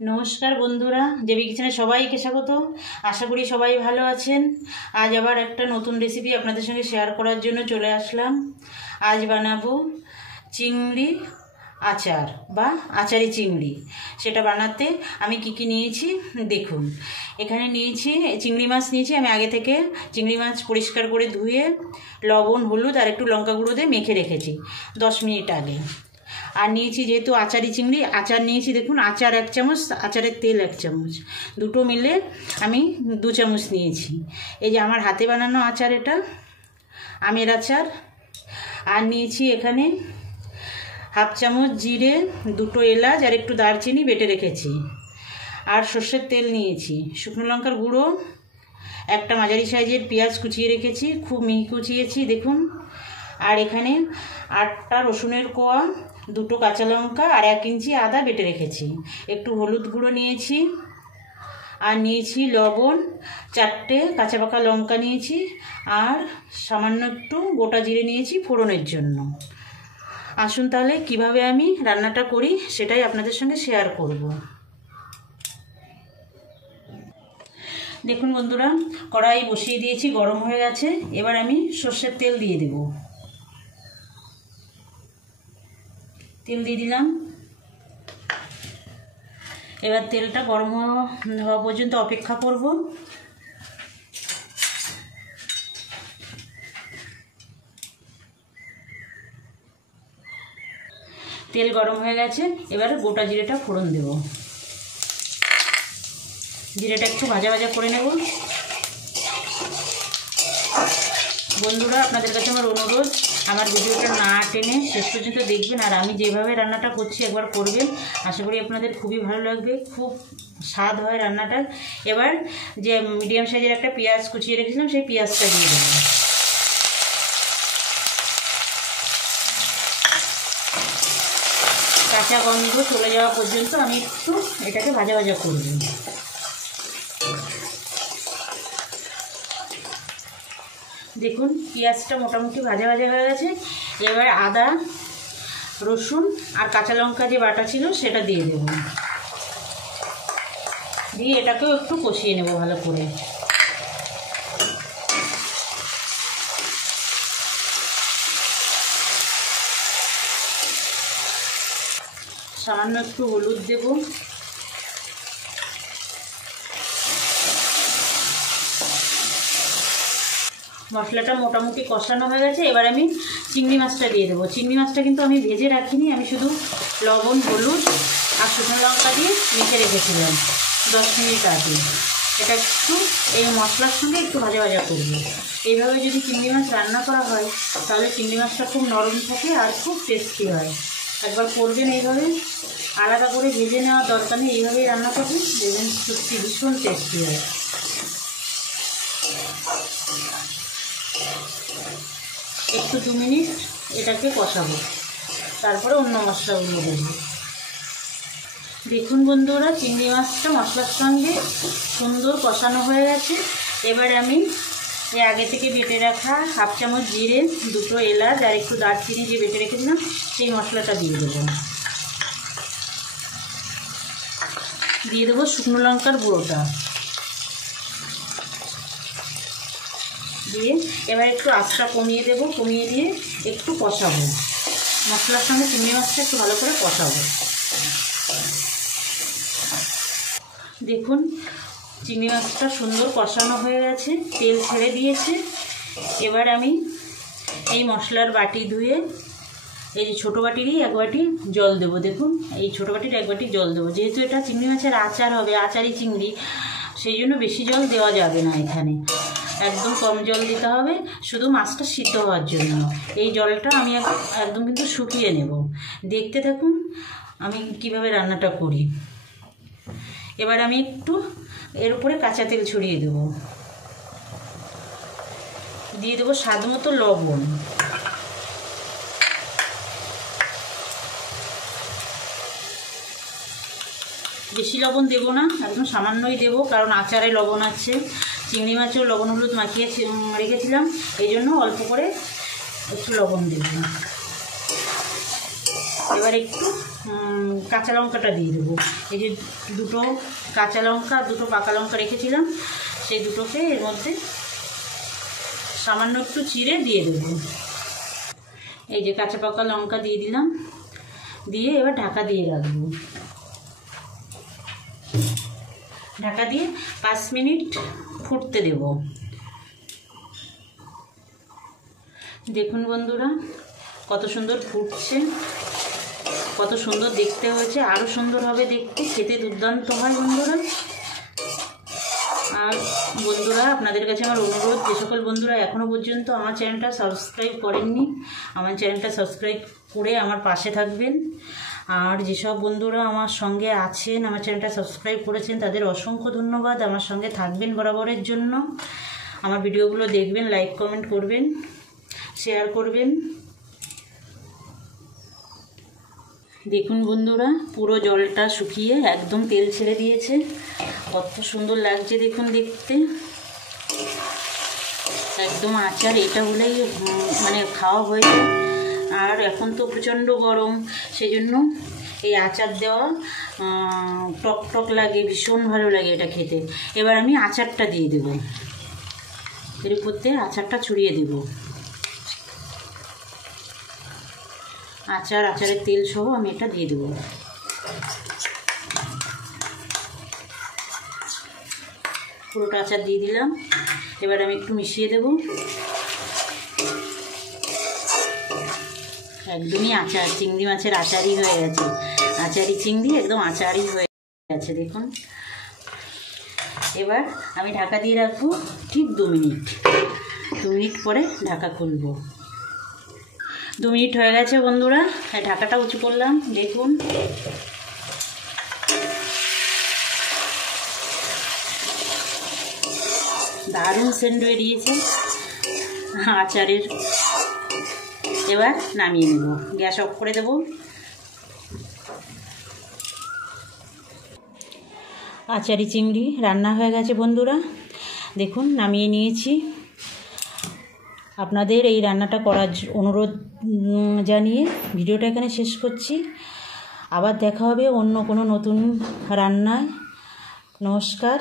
নমস্কার বন্ধুরা, জেবি কিচেনে সবাইকে স্বাগত। আশা করি সবাই ভালো আছেন। আজ আবার একটা নতুন রেসিপি আপনাদের সঙ্গে শেয়ার করার জন্য চলে আসলাম। আজ বানাবো চিংড়ি আচার বা আচারি চিংড়ি। সেটা বানাতে আমি কি নিয়েছি দেখুন। এখানে নিয়েছি চিংড়ি মাছ নিয়েছি। আমি আগে থেকে চিংড়ি মাছ পরিষ্কার করে ধুয়ে লবণ, হলুদ আর একটু লঙ্কা গুঁড়ো দিয়ে মেখে রেখেছি 10 মিনিট আগে। আর নিয়েছি যেহেতু আচারি চিংড়ি, আচার নিয়েছি দেখুন, আচার 1 চামচ, আচারের তেল 1 চামচ, দুটো মিলে আমি 2 চামচ নিয়েছি। এই যে আমার হাতে বানানো আচার, এটা আমের আচার। আর নিয়েছি এখানে 1/2 চামচ জিরে, 2টো এলাচ আর একটু দারচিনি বেটে রেখেছি। আর সর্ষের তেল নিয়েছি, শুকনো লঙ্কার গুঁড়ো, একটা মাঝারি সাইজের পেঁয়াজ কুচিয়ে রেখেছি, খুব মিহি কুচিয়েছি দেখুন। আর এখানে 8টা রসুনের কোয়া, 2টো কাঁচা লঙ্কা আর 1 ইঞ্চি আদা বেটে রেখেছি। একটু হলুদ গুঁড়ো নিয়েছি আর নিয়েছি লবণ, 4টে কাঁচা পাকা লঙ্কা নিয়েছি আর সামান্য একটু গোটা জিরে নিয়েছি ফোড়নের জন্য। আসুন তাহলে কিভাবে আমি রান্নাটা করি সেটাই আপনাদের সঙ্গে শেয়ার করব। দেখুন বন্ধুরা, কড়াই বসিয়ে দিয়েছি, গরম হয়ে গেছে। এবার আমি সর্ষের তেল দিয়ে দেব। তেল দিয়ে দিলাম। এবার তেলটা গরম হওয়া পর্যন্ত অপেক্ষা করব। তেল গরম হয়ে গেছে, এবার গোটা জিরেটা ফোড়ন দেব। জিরেটা একটু ভাজা ভাজা করে নেব। বন্ধুরা, আপনাদের কাছে আমার অনুরোধ, আমার ভিডিওটা না টেনে শেষ পর্যন্ত দেখবেন। আর আমি যেভাবে রান্নাটা করছি একবার করবেন, আশা করি আপনাদের খুবই ভালো লাগবে, খুব স্বাদ হয় রান্নাটার। এবার যে মিডিয়াম সাইজের একটা পেঁয়াজ কুচিয়ে রেখেছিলাম, সেই পেঁয়াজটা দিয়ে দেবো। কাঁচা গন্ধ চলে যাওয়া পর্যন্ত আমি একটু এটাকে ভাজা ভাজা করব। দেখুন পেঁয়াজটা মোটামুটি ভাজা ভাজা হয়ে গেছে। এবার আদা, রসুন আর কাঁচা লঙ্কা যে বাটা ছিল সেটা দিয়ে দেব। দিয়ে এটাকেও একটু কষিয়ে নেব ভালো করে। সামান্য একটু হলুদ দেব। মশলাটা মোটামুটি কষানো হয়ে গেছে। এবার আমি চিংড়ি মাছটা দিয়ে দেবো। চিংড়ি মাছটা কিন্তু আমি ভেজে রাখিনি, আমি শুধু লবণ, হলুদ আর শুকনো লঙ্কা দিয়ে মেখে রেখেছিলাম 10 মিনিট আগে। এটা একটু এই মশলার সঙ্গে একটু ভাজা ভাজা করবো। এইভাবে যদি চিংড়ি মাছ রান্না করা হয় তাহলে চিংড়ি মাছটা খুব নরম থাকে আর খুব টেস্টি হয়। একবার করবেন এইভাবে, আলাদা করে ভেজে নেওয়ার দরকার নেই, এইভাবেই রান্না করবেন, দেখবেন সত্যি ভীষণ টেস্টি হয়। একটু 2 মিনিট এটাকে কষাবো, তারপরে অন্য মশলাগুলো দেবো। দেখুন বন্ধুরা, চিংড়ি মাছটা মশলার সঙ্গে সুন্দর কষানো হয়ে গেছে। এবার আমি এই আগে থেকে বেটে রাখা 1/2 চামচ জিরে, 2টো এলাচ আর একটু দারচিনি যে বেটে রেখেছিলাম সেই মশলাটা দিয়ে দেবো। দিয়ে দেবো শুকনো লঙ্কার গুঁড়োটা দিয়ে এবার একটু আঁচটা কমিয়ে দেবো। কমিয়ে দিয়ে একটু কষাবো, মশলার সঙ্গে চিংড়ি মাছটা একটু ভালো করে কষাবো। দেখুন চিংড়ি মাছটা সুন্দর কষানো হয়ে গেছে, তেল ছেড়ে দিয়েছে। এবার আমি এই মশলার বাটি ধুয়ে এই যে ছোটো বাটিরই 1 বাটি জল দেবো। দেখুন এই ছোটো বাটির 1 বাটি জল দেবো। যেহেতু এটা চিংড়ি মাছের আচার হবে, আচারি চিংড়ি, সেই জন্য বেশি জল দেওয়া যাবে না। এখানে একদম কম জল দিতে হবে, শুধু মাছটা সিদ্ধ হওয়ার জন্য। এই জলটা আমি একদম কিন্তু শুকিয়ে নেব। দেখতে থাকুন আমি কিভাবে রান্নাটা করি। এবার আমি একটু এর উপরে কাঁচা তেল ছড়িয়ে দেব। দিয়ে দেবো স্বাদ মতো লবণ। বেশি লবণ দেব না, একদম সামান্যই দেব, কারণ আচারে লবণ আছে, চিংড়ি মাছেও লবণ হলুদ মাখিয়ে রেখেছিলাম, এই জন্য অল্প করে একটু লবণ দেব। এবার একটু কাঁচা লঙ্কাটা দিয়ে দেবো। এই যে দুটো কাঁচা লঙ্কা আর দুটো পাকা লঙ্কা রেখেছিলাম, সেই দুটোকে এর মধ্যে সামান্য একটু চিড়ে দিয়ে দেবো। এই যে কাঁচা পাকা লঙ্কা দিয়ে দিলাম, দিয়ে এবার ঢাকা দিয়ে রাখবো। ঢাকা দিয়ে 5 মিনিট ফুটতে দেব। দেখুন বন্ধুরা কত সুন্দর ফুটছে, কত সুন্দর দেখতে হয়েছে, আরও সুন্দর হবে দেখতে, খেতে দুর্দান্ত হয় বন্ধুরা। আর বন্ধুরা আপনাদের কাছে আমার অনুরোধ, যে সকল বন্ধুরা এখনও পর্যন্ত আমার চ্যানেলটা সাবস্ক্রাইব করেননি, আমার চ্যানেলটা সাবস্ক্রাইব করে আমার পাশে থাকবেন। আর যেসব বন্ধুরা আমার সঙ্গে আছেন, আমার চ্যানেলটা সাবস্ক্রাইব করেছেন, তাদের অসংখ্য ধন্যবাদ। আমার সঙ্গে থাকবেন বরাবরের জন্য, আমার ভিডিওগুলো দেখবেন, লাইক কমেন্ট করবেন, শেয়ার করবেন। দেখুন বন্ধুরা পুরো জলটা শুকিয়ে একদম তেল ছেড়ে দিয়েছে, কত সুন্দর লাগছে দেখুন দেখতে। একদম আচার এটা হলেই মানে খাওয়া হয়ে যায়। আর এখন তো প্রচণ্ড গরম, সেই জন্য এই আচার দেওয়া টক টক লাগে, ভীষণ ভালো লাগে এটা খেতে। এবার আমি আচারটা দিয়ে দেব, এর উপর দিয়ে আচারটা ছড়িয়ে দেব। আচারের তেল সহ আমি এটা দিয়ে দেবো। পুরোটা আচার দিয়ে দিলাম। এবার আমি একটু মিশিয়ে দেব। একদমই আচার, চিংড়ি মাছের আচারই হয়ে গেছে। আচারি চিংড়ি একদম আচারই হয়ে গেছে দেখুন। এবার আমি ঢাকা দিয়ে রাখবো ঠিক 2 মিনিট। 2 মিনিট পরে ঢাকা খুলবো। 2 মিনিট হয়ে গেছে বন্ধুরা, ঢাকাটা উঁচু করলাম। দেখুন দারুণ সেন্ট বেরিয়েছে আচারের। এবার নামিয়ে নেব, গ্যাস অফ করে দেব। আচারি চিংড়ি রান্না হয়ে গেছে বন্ধুরা, দেখুন নামিয়ে নিয়েছি। আপনাদের এই রান্নাটা করার অনুরোধ জানিয়ে ভিডিওটা এখানে শেষ করছি। আবার দেখা হবে অন্য কোনো নতুন রান্নায়। নমস্কার।